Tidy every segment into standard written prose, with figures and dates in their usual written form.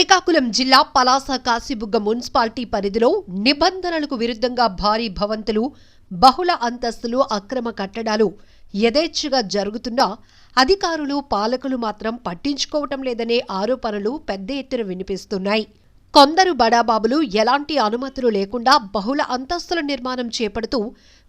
శ్రీకాకుళం జిల్లా పలాస కాశీబుగ్గ మున్సిపాలిటీ పరిధిలో నిబంధనలకు విరుద్ధంగా భారీ భవంతులు, బహుళ అంతస్తులు, అక్రమ కట్టడాలు యథేచ్ఛగా జరుగుతున్నా అధికారులు, పాలకులు మాత్రం పట్టించుకోవటం లేదనే ఆరోపణలు పెద్ద ఎత్తున వినిపిస్తున్నాయి. కొందరు బడాబాబులు ఎలాంటి అనుమతులు లేకుండా బహుళ అంతస్తుల నిర్మాణం చేపడుతూ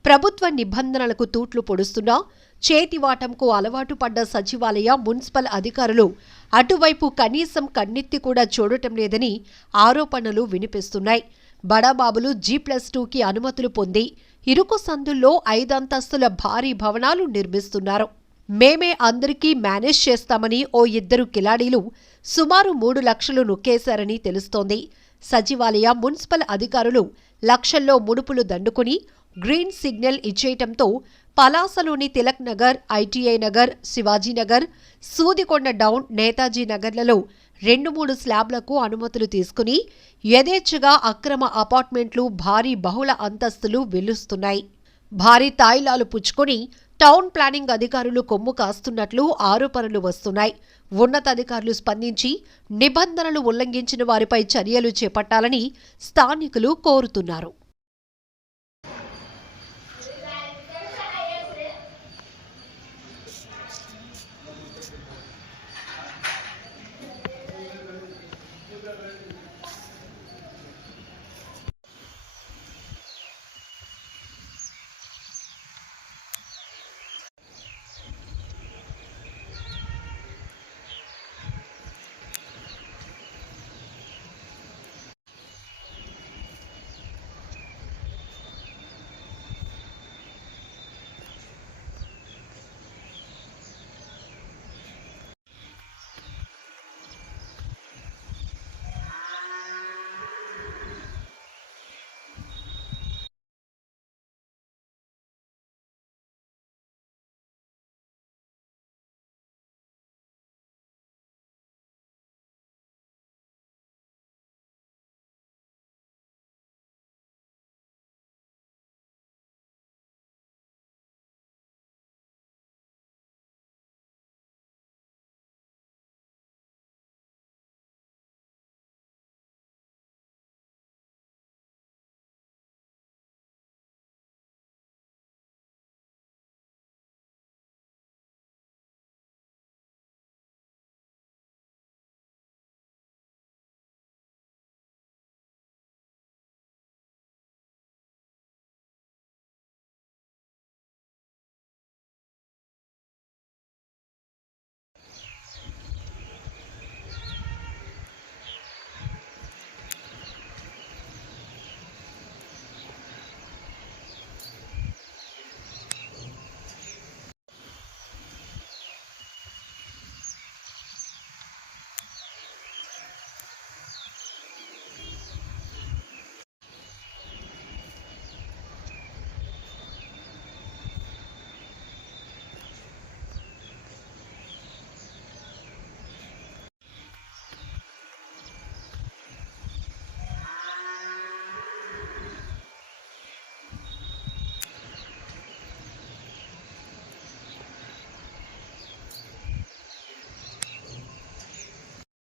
ప్రభుత్వ నిబంధనలకు తూట్లు పొడుస్తున్నా చేతివాటంకు అలవాటు పడ్డ సచివాలయ, మున్సిపల్ అధికారులు అటువైపు కనీసం కన్నెత్తి కూడా చూడటం లేదని ఆరోపణలు వినిపిస్తున్నాయి. బడాబాబులు G+2కి అనుమతులు పొంది ఇరుకు సందుల్లో 5 అంతస్తుల భారీ భవనాలు నిర్మిస్తున్నారు. మేమే అందరికీ మేనేజ్ చేస్తామని ఓ ఇద్దరు కిలాడీలు సుమారు 3 లక్షలు నొక్కేశారని తెలుస్తోంది. సచివాలయ, మున్సిపల్ అధికారులు లక్షల్లో ముడుపులు దండుకుని గ్రీన్ సిగ్నల్ ఇచ్చేయటంతో పలాసలోని తిలక్ నగర్, ITI నగర్, శివాజీనగర్, సూదికొండ డౌన్, నేతాజీ నగర్లలో 2-3 స్లాబ్లకు అనుమతులు తీసుకుని యథేచ్ఛగా అక్రమ అపార్ట్మెంట్లు, భారీ బహుళ అంతస్తులు వెల్లుస్తున్నాయి. భారీ తాయిలాలు పుచ్చుకొని టౌన్ ప్లానింగ్ అధికారులు కొమ్ము కాస్తున్నట్లు ఆరోపణలు వస్తున్నాయి. ఉన్నతాధికారులు స్పందించి నిబంధనలు ఉల్లంఘించిన వారిపై చర్యలు చేపట్టాలని స్థానికులు కోరుతున్నారు.